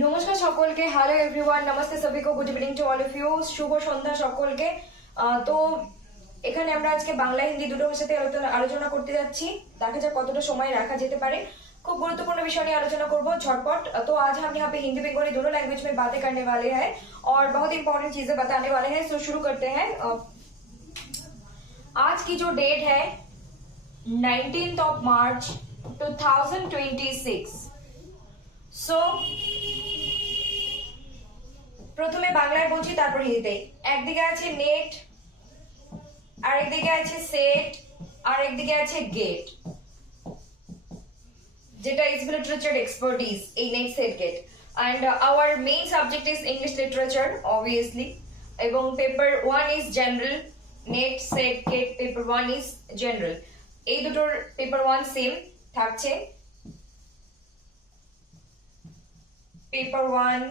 নমস্কার সকলকে, hello everyone, নমস্তে সবাই কো, good evening to all of you, শুভ সন্ধ্যা সকলকে। তো এখানে আমরা আজকে বাংলা হিন্দি দুটো ভাষাতে আলোচনা করতে যাচ্ছি। দেখা যাক কতটা সময় রাখা যেতে পারে। खूब गुरुत्वपूर्ण विषय निয়ে आलोचना করব झटपट। तो आज हम यहाँ पे हिंदी बंगाली दोनों लैंग्वेज में बातें करने वाले हैं और बहुत इंपॉर्टेंट चीजें बताने वाले हैं। सो शुरू करते हैं। आज की जो डेट है 19th ऑफ मार्च 2026। सो প্রথমে বাংলায় বলছি, তারপর হিন্দিতে। একদিকে আছে নেট, আর একদিকে আছে সেট, আর একদিকে আছে গেট, যেটা ইজ লিটারেচার এক্সপার্টিজ, এই NET SET GATE. And our main subject is English literature obviously, এবং paper 1 is general. NET SET GATE paper 1 is general. এই দুটোর পেপার 1 সেম থাকছে। Paper 1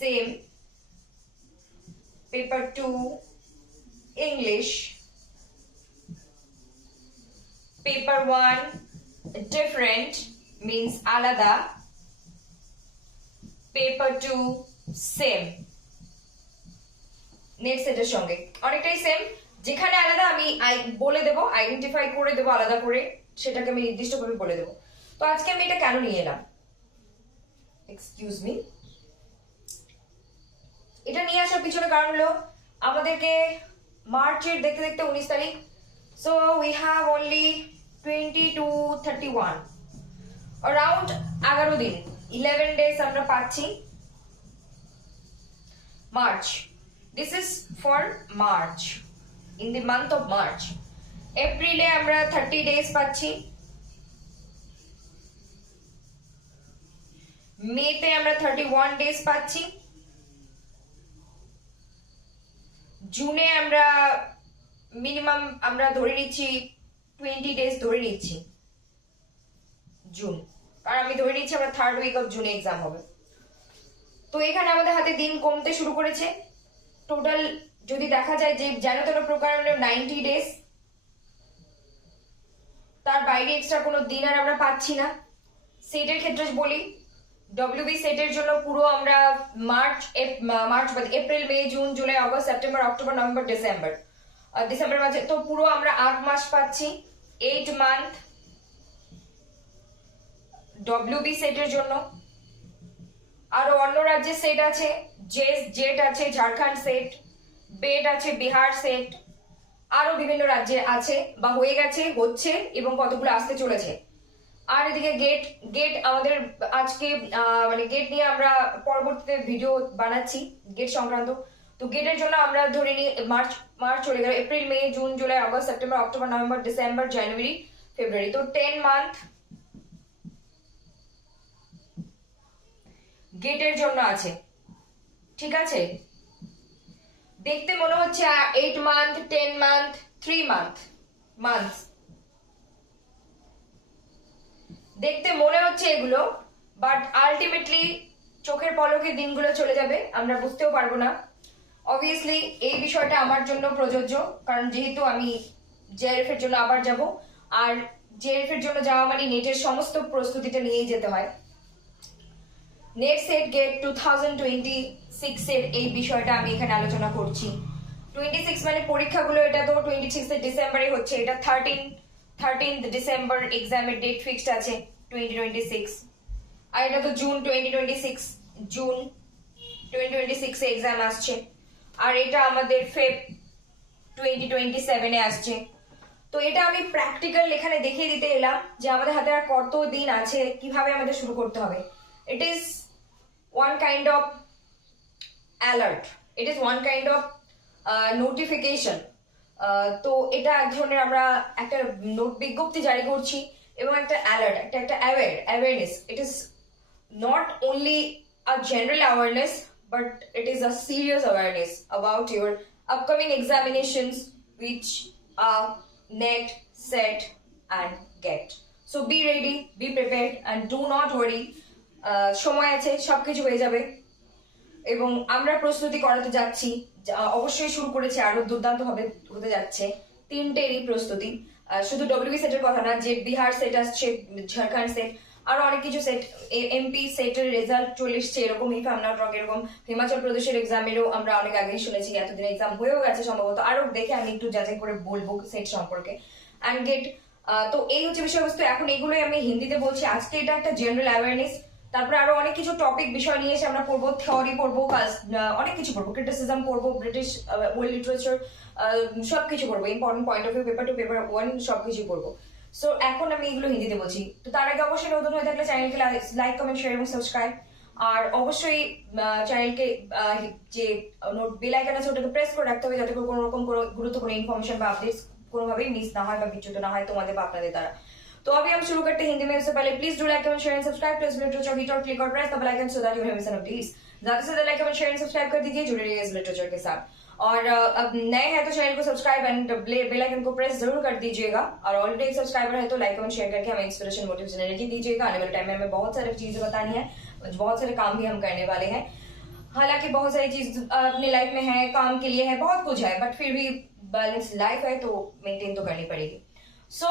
same, paper 2 English, paper 1 different means आलादा, paper 2 same. NET सेटेर संगे অনেকটাই same. যেখানে আলাদা আমি বলে দেব, আইডেন্টিফাই করে দেব আলাদা করে, সেটাকে আমি নির্দিষ্টভাবে বলে দেব। তো আজকে আমি এটা কেন নিয়ে এলাম, এক্সকিউজ মি, এটা নিয়ে আসার পিছনে কারণ হলো আমাদেরকে মার্চের দেখতে দেখতে 19 তারিখ। So we have only 20 to 31, around 11 দিন, 11 days আমরা পাচ্ছি March. This is for March, in the month of March. এপ্রিলে আমরা 30 days পাচ্ছি, মেতে আমরা 31 days পাচ্ছি, জুনে আমরা মিনিমাম আমরা ধরে নিচ্ছি 20 days ধরে নিচ্ছি জুন, কারণ আমি ধরে নিচ্ছি আমরা 3rd week অফ জুনে এক্সাম হবে। তো এখানে আমাদের হাতে দিন কমতে শুরু করেছে। টোটাল যদি দেখা যায় যে যেন তেন প্রকারে 90 days, তার বাইরে এক্সট্রা কোনো দিন আর আমরা পাচ্ছি না। সেটের ক্ষেত্রে বলি, ডব্লিউবি সেটের জন্য পুরো আমরা মার্চ বাদে April, May, June, July, August, September, October, November, December মাসে তো পুরো আমরা 8 মাস পাচ্ছি, 8 মান্থ ডব্লিউবি সেটের জন্য। আরো অন্য রাজ্যের সেট আছে, জেট আছে, ঝাড়খণ্ড সেট, বেট আছে, বিহার সেট, আরো বিভিন্ন রাজ্যে আছে বা হয়ে গেছে, হচ্ছে এবং কতগুলো আসতে চলেছে। আর এদিকে গেট আমাদের আজকে মানে গেট নিয়ে আমরা পরবর্তীতে ভিডিও বানাচ্ছি গেট সংক্রান্ত। তো গেটের জন্য আমরা ধরে নিই মার্চ চলে গেল, April, May, June, July, August, September, October, November, December, January, February. তো 10 মান্থ গেটের জন্য আছে। ঠিক আছে, দেখতে মনে হচ্ছে 8 মান্থ, 10 মান্থ, 3 মান্থ দেখতে মনে হচ্ছে এগুলো, বাট আলটিমেটলি চোখের পলকে দিনগুলো চলে যাবে, আমরা বুঝতেও পারবো না। অবভিয়াসলি এই বিষয়টা আমার জন্য প্রযোজ্য, কারণ যেহেতু আমি জেআরএফ এর জন্য আবার যাব, আর জেআরএফ এর জন্য যাওয়া মানে নেটের সমস্ত প্রস্তুতিটা নিয়েই যেতে হয়। নেট সেট গেট 2026 এর এই বিষয়টা আমি এখানে আলোচনা করছি। 26 মানে পরীক্ষাগুলো, এটা তো 26 ডিসেম্বরে হচ্ছে, এটা 13th ডিসেম্বর এক্সামের ডেট ফিক্সড আছে 2026। আর এটা তো জুন 2026 এ এক্সাম আসছে, আর এটা আমাদের ফেব 2027 এ আসছে। তো এটা আমি প্র্যাকটিক্যাল এখানে দেখিয়ে দিতে এলাম যে আমাদের হাতে আর কত দিন আছে, কিভাবে আমাদের শুরু করতে হবে। It is one kind of alert, it is one kind of notification. তো এটা এক ধরনের আমরা একটা বিজ্ঞপ্তি জারি করছি এবং একটা অ্যালার্ট, একটা awareness. It is not only a general awareness, but it is a serious awareness about your upcoming examinations which are net, set and get. So be ready, be prepared and do not worry. সময় আছে, সবকিছু হয়ে যাবে। এবং আমরা প্রস্তুতি করাতে যাচ্ছি, অবশ্যই শুরু করেছে, আরো দুর্দান্ত ভাবে হতে যাচ্ছে। 3টেরই প্রস্তুতি, শুধু ডব্লিউবি সেটের কথা না, যে বিহার সেট আসছে, ঝাড়খণ্ড সেট, আর অনেক কিছু সেট এমপি সেটের রেজাল্ট চলে এসছে এরকম, if I am not wrong, এরকম হিমাচল প্রদেশের এক্সামেরও আমরা অনেক আগেই শুনেছি, এতদিন এক্সাম হয়েও গেছে সম্ভবত, আরো দেখে আমি একটু যাচাই করে বলবো সেট সম্পর্কে। অ্যান্ড গেট, তো এই হচ্ছে বিষয়বস্তু। এখন এগুলোই আমি হিন্দিতে বলছি আজকে, এটা একটা জেনারেল অ্যাওয়ারনেস। তারপরে আরো অনেক কিছু টপিক বিষয় নিয়ে এসে আমরা পড়বো, থিওরি পড়বো, অনেক কিছু পড়বো, ক্রিটিসিজম পড়বো, ব্রিটিশ ওয়ার্ল্ড লিটারেচার, সবকিছু পড়বো, important point of view, paper to paper one, সবকিছু পড়বো। সো এখন আমি এগুলো হিন্দিতে বলছি। তো তার আগে অবশ্যই নতুন হয়ে থাকলে চ্যানেলকে লাইক, কমেন্ট, শেয়ার এবং সাবস্ক্রাইব। আর অবশ্যই চ্যানেলকে যে বেল আইকন আছে ওটাকে প্রেস করে রাখতে হবে, যাতে করে কোনো রকম কোনো গুরুত্বপূর্ণ ইনফরমেशन বা আপडेट्स কোনোভাবেই মিস না হয় বা বিচ্যুত না হয় তোমাদের বা আপনাদের দ্বারা। तो अभी हम शुरू करते हैं हिंदी में। उससे पहले please do like, comment, share and subscribe to इस लिटरेचर हिट और क्लिक और press the bell icon so that you never miss an updates. ज्यादा से ज्यादा like, comment, share and subscribe कर दीजिए, जुड़े रहिए इस लिटरेचर के साथ। और अब नए हैं तो चैनल को सब्सक्राइब एंड बेल आइकन को प्रेस जरूर कर दीजिएगा। और ऑलरेडी एक सब्सक्राइबर है तो लाइक, कमेंट, शेयर करके हमें इंस्पिरेशन, मोटिवेशन, एनर्जी दीजिएगा। आने वाले टाइम में हमें बहुत सारी चीजें बतानी है, बहुत सारे काम भी हम करने वाले हैं। हालांकि बहुत सारी चीज अपनी लाइफ में है, काम के लिए है, बहुत कुछ है, बट फिर भी बैलेंस लाइफ है तो मेंटेन तो करनी पड़ेगी। सो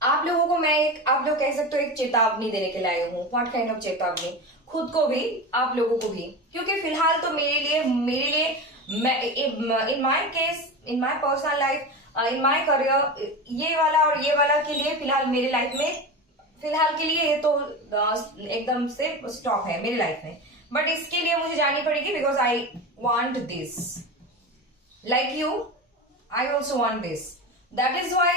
आप लोगों को मैं आप लोग कह सकते हो एक चेतावनी देने के लिए हूँ। व्हाट काइंड ऑफ चेतावनी? खुद को भी, आप लोगों को भी, क्योंकि फिलहाल तो मेरे लिए in my case, in my personal life, in my career, ये वाला और ये वाला के लिए फिलहाल मेरे लाइफ में, फिलहाल के लिए ये तो एकदम से स्टॉप है मेरी लाइफ में। बट इसके लिए मुझे जानी पड़ेगी, because I want this, like you, I also want this. That is why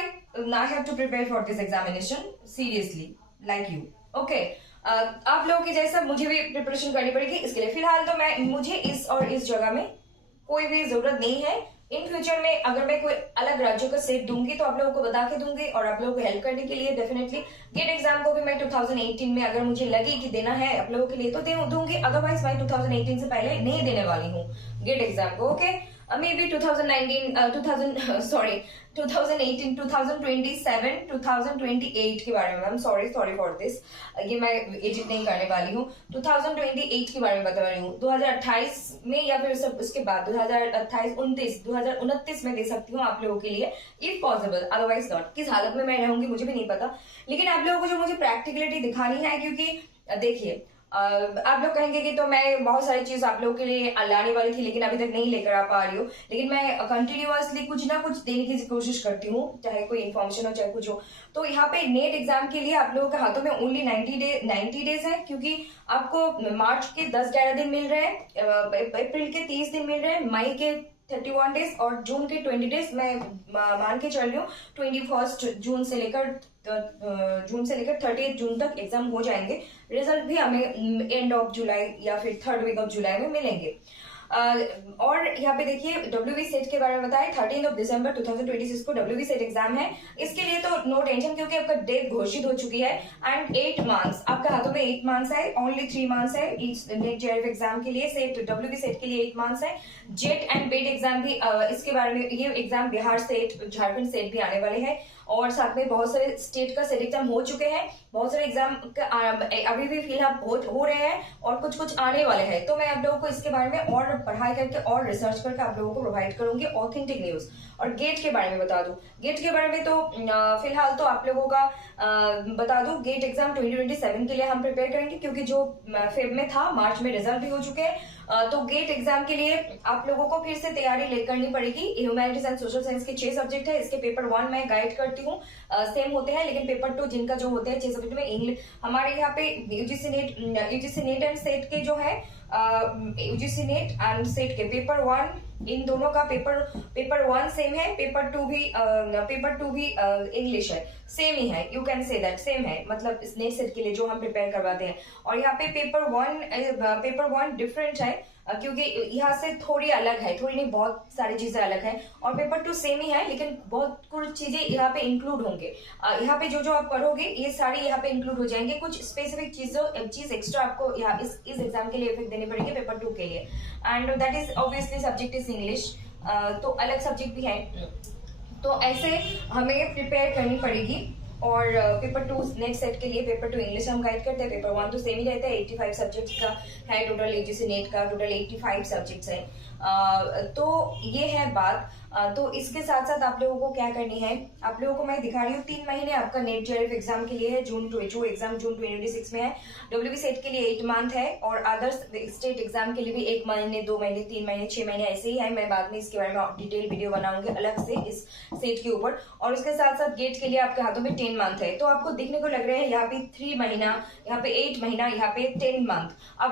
I have to prepare for this examination seriously, like you. Okay. आप लोगों की जैसा मुझे भी प्रिपरेशन करनी पड़ेगी इसके लिए। फिलहाल तो मुझे इस और इस जगह में कोई भी जरूरत नहीं है। इन फ्यूचर में अगर मैं कोई अलग राज्यों का सेट दूंगी तो आप लोगों को बता के दूंगी, और आप लोगों को हेल्प करने के लिए डेफिनेटली गेट एग्जाम को भी मैं 2018 में अगर मुझे लगे कि देना है आप लोगों के लिए तो दूंगी, अदरवाइज मैं 2018 से पहले नहीं देने वाली हूँ गेट एग्जाम को। ओके, मे बी 2018, 2027, 2028 के बारे में, I am sorry for this, ये मैं एडिट नहीं करने वाली हूँ। 2028 के बारे में बता रही हूँ, 2028 में या फिर सब उसके बाद 2029 में दे सकती हूँ आप लोगों के लिए, इफ पॉसिबल, अदरवाइज नॉट। किस हालत में मैं रहूंगी मुझे भी नहीं पता, लेकिन आप लोगों को जो मुझे प्रैक्टिकलिटी दिखानी है, क्योंकि देखिए आप लोग कहेंगे कि तो मैं बहुत सारी चीज आप लोगों के लिए लाने वाली थी लेकिन अभी तक नहीं लेकर आ पा रही हूँ, लेकिन मैं कंटिन्यूअसली कुछ ना कुछ देने की कोशिश करती हूँ, चाहे कोई इन्फॉर्मेशन हो चाहे कुछ हो। तो यहाँ पे नेट एग्जाम के लिए आप लोगों के हाथों में ओनली 90 डेज है, क्योंकि आपको मार्च के 10-11 दिन मिल रहे हैं, अप्रैल के 30 दिन मिल रहे हैं, मई के 31 डेज और जून के 20 डेज। मैं मान के चल रही हूँ 21 जून से लेकर 30 जून तक एग्जाम हो जाएंगे। रिजल्ट भी हमें एंड ऑफ जुलाई या फिर 3rd वीक ऑफ जुलाई में मिलेंगे। और यहाँ पे देखिए WB सेट के बारे में बताएं, 13 दिसंबर 2026 को WB सेट एग्जाम है। इसके लिए तो नो टेंशन, क्योंकि आपका डेट घोषित हो चुकी है। एंड 8 मंथ्स आपके हाथों में 8 मंथ्स है, ओनली 3 मंथ्स है नेट जेआरएफ एग्जाम के लिए। सेट WB सेट के लिए 8 मंथ्स है। जेट एंड बेट एग्जाम भी इसके बारे में, ये exam Bihar set, Jharkhand set भी आने वाले हैं, और साथ में बहुत सारे स्टेट का सेट एग्जाम हो चुके हैं, बहुत सारे एग्जाम अभी भी फिलहाल हो रहे हैं और कुछ आने वाले हैं। तो मैं आप लोगों को इसके बारे में और पढ़ाई करके और रिसर्च करके आप लोगों को प्रोवाइड करूंगी ऑथेंटिक न्यूज। और गेट के बारे में बता दूं, गेट के बारे में तो फिलहाल तो आप लोगों का बता दूं, गेट एग्जाम 2027 के लिए हम प्रिपेयर करेंगे, क्योंकि जो फेब में था मार्च में रिजल्ट भी हो चुके हैं। तो गेट एग्जाम के लिए आप लोगों को फिर से तैयारी करनी पड़ेगी। ह्यूमैनिटीज एंड सोशल साइंस के 6 सब्जेक्ट है, इसके पेपर 1 मैं गाइड करती हूँ, सेम होते हैं, लेकिन पेपर 2 जिनका जो होते हैं 6 सब्जेक्ट में इंग्लिश, हमारे यहाँ पे यूजीसी नेट एंड सेट के जो है यूजीसी नेट एंड सेट के पेपर 1, इन दोनों का पेपर 1 सेम है, पेपर 2 भी इंग्लिश है, सेम ही है, you can say that same है, मतलब इस नेट सेट के लिए जो हम प्रिपेयर करवाते हैं। और यहाँ पे पेपर 1 डिफरेंट है, क्योंकि यहाँ से थोड़ी अलग है, थोड़ी नहीं बहुत सारी चीजें अलग है। और पेपर 2 सेम ही है, लेकिन बहुत कुछ चीजें यहाँ पे इंक्लूड होंगे। यहाँ पे जो आप करोगे ये सारी यहाँ पे इंक्लूड हो जाएंगे, कुछ स्पेसिफिक चीज एक्स्ट्रा आपको यहाँ इस एग्जाम के लिए इफेक्ट देनी पड़ेगी पेपर 2 के लिए। And that is obviously subject is English, तो अलग सब्जेक्ट भी है, तो ऐसे हमें प्रिपेयर करनी पड़ेगी। और पेपर 2 नेट सेट के लिए पेपर 2 इंग्लिश हम गाइड करते हैं, पेपर 1 तो सेम ही रहता है, 85 सब्जेक्ट्स का है टोटल, जैसे नेट का टोटल 85 सब्जेक्ट्स है। तो ये है बात। तो इसके साथ साथ आप लोगों को क्या करनी है, आप लोगों को मैं दिखा रही हूँ 3 महीने आपका नेट जेआरएफ एग्जाम के लिए है, जो एग्जाम जून 2026 में है। डब्ल्यूबी सेट के लिए 8 मंथ है और अदर स्टेट एग्जाम के लिए भी 1 महीने, 2 महीने, 3 महीने, 6 महीने ऐसे ही है। मैं बाद में इसके बारे में डिटेल वीडियो बनाऊंगी अलग से इस सेट के ऊपर। और उसके साथ साथ गेट के लिए आपके हाथों में 10 मंथ है। तो आपको देखने को लग रहा है यहाँ पे 3 महीना, यहाँ पे 8 महीना, यहाँ पे 10 मंथ। अब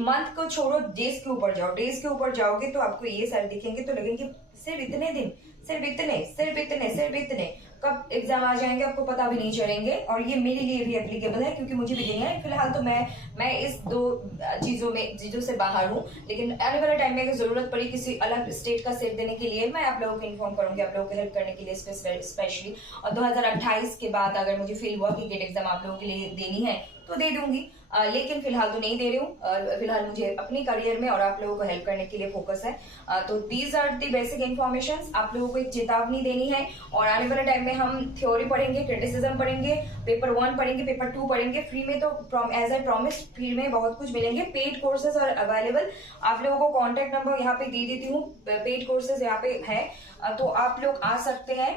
मंथ को छोड़ो, डेज के ऊपर जाओ, डेज के ऊपर जाओगे तो आपको ये सारे दिखेंगे, तो लगेंगे सिर्फ इतने दिन, सिर्फ इतने कब एग्जाम आ जाएंगे आपको पता भी नहीं चलेंगे। और ये मेरे लिए भी एप्लीकेबल है क्योंकि मुझे भी देना है। फिलहाल तो मैं इस 2 चीजों से बाहर हूँ, लेकिन आने वाले टाइम में अगर जरूरत पड़ी किसी अलग स्टेट का सेट देने के लिए, मैं आप लोगों को इन्फॉर्म करूंगी, आप लोगों को हेल्प करने के लिए स्पेशली। और 2028 के बाद अगर मुझे फील हुआ कि गेट एग्जाम आप लोगों के लिए देनी है तो दे दूंगी, लेकिन फिलहाल तो नहीं दे रही हूँ। फिलहाल मुझे अपनी करियर में और आप लोगों को हेल्प करने के लिए फोकस है। तो these are the basic information. आप लोगों को एक चेतावनी देनी है। और आने वाले टाइम में हम थ्योरी पढ़ेंगे, क्रिटिसिज्म पढ़ेंगे, पेपर 1 पढ़ेंगे, पेपर 2 पढ़ेंगे फ्री में। तो एज आई प्रॉमिस फ्री में बहुत कुछ मिलेंगे। Paid courses are available. आप लोगों को कॉन्टेक्ट नंबर यहाँ पे दे देती हूँ, पेड कोर्सेज यहाँ पे है, तो आप लोग आ सकते हैं।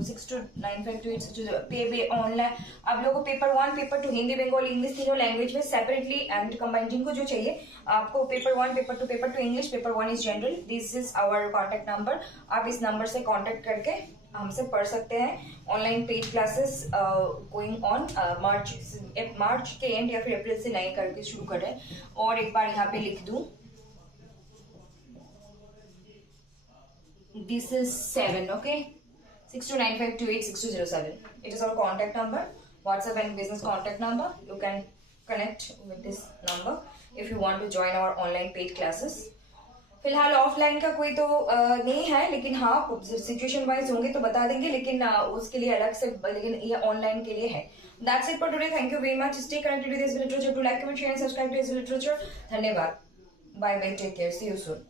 629528 पे ऑनलाइन आप लोगों को paper 1, paper 2 Hindi, Bengali, English तीनों लैंग्वेज में सेपरेटली एंड कंबाइंड, जिनको जो चाहिए आपको paper 1, paper 2 English, paper 1 is general. This is our contact number. आप इस नंबर से कॉन्टेक्ट करके हमसे पढ़ सकते हैं। Online paid classes going on March के एंड या फिर अप्रैल से नए करके शुरू कर रहे हैं। और एक बार यहाँ पे लिख दूं, this is 7, okay, 6295286207. It is our contact number, WhatsApp and business contact number. You can connect with this number if you want to join our online paid classes. फिलहाल ऑफलाइन का कोई तो नहीं है, लेकिन हाँ सिचुएशन वाइज होंगे तो बता देंगे, लेकिन उसके लिए अलग से, लेकिन ये ऑनलाइन के लिए है। That's it for today. Thank you very much. Stay connected with this literature. To like, comment, share and subscribe to this literature. धन्यवाद. Bye bye. Take care. See you soon.